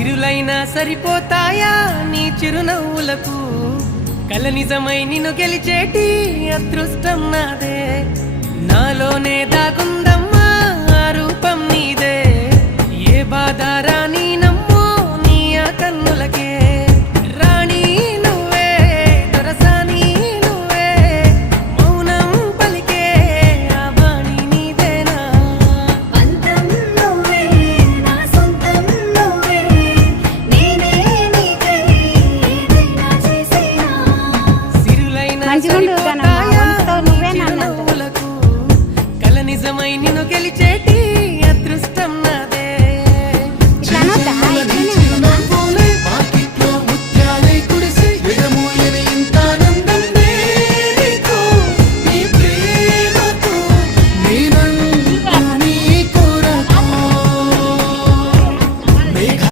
సిరులైనా సరిపోతాయా నీ చిరునవ్వులకు కల నిజమై నిన్ను గెలిచేటి అదృష్టం నాదే నాలోనే దాగుందమ్మా ఆ రూపం నీదే ఏ బాధ రాని